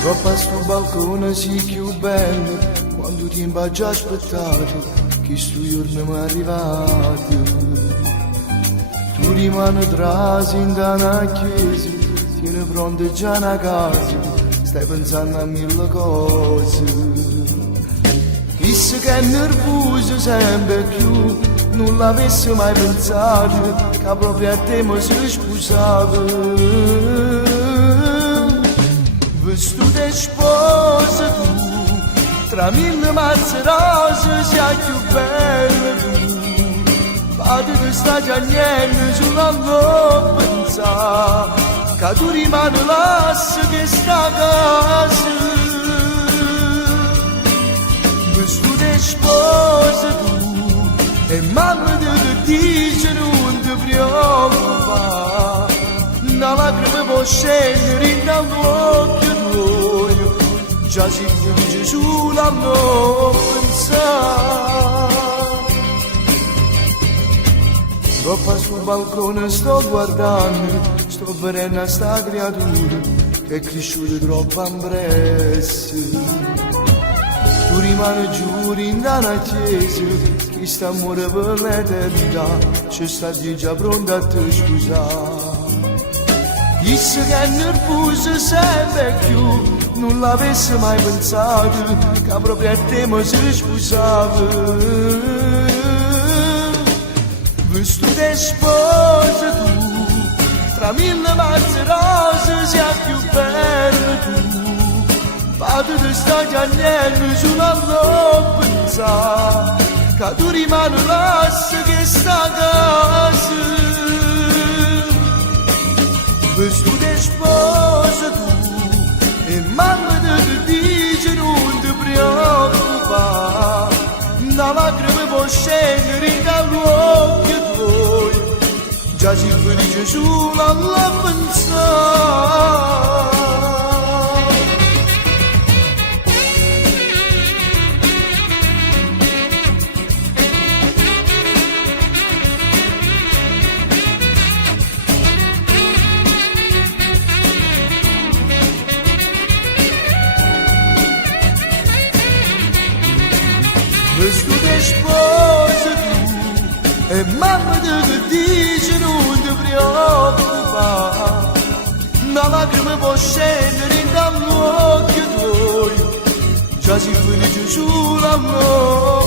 Troppa sul balcone si più bello quando ti imbaggia aspettato che sto giorno mi è arrivato. Tu rimani trasi in una chiesa, tieni pronta già una casa, stai pensando a mille cose. Chissà che è nervoso sempre più, non l'avessi mai pensato che proprio a te mi sei sposato. Vestute sposa tu, tra mille mazze rose sei più bella tu. Fate che sta già niente, solo non pensare che tu rimani lasse che sta casa. Vestute sposa tu, e mamma te dice non ti preoccupare. Una lacrima può scendere dall'occhio tuo, già si felice solo a non pensare. Troppo sul balcone sto guardando, sto vedendo sta creatura che è cresciuta troppo impressa. Tu rimani giù in una chiesa, chi sta amore per l'eternità, ci sta già pronta a te scusare. Chissà che è nervoso sempre più, non l'avessi mai pensato che proprio a te mi sei sposato. Vestute sposa tu, tra mille mazze rose sei più bella tu. Fate che sta già niente, solo a non pensare che tu rimani lasse che sta casa. Vestute sposa tu, e mamma te dice non ti preoccupare. Una lacrima può scendere dall'occhio tuo, già si felice solo a pensare. Vestute sposa tu, e mamma te dice non ti preoccupare. Una lacrima può scendere dall'occhio tuo, già si felice solo a noi.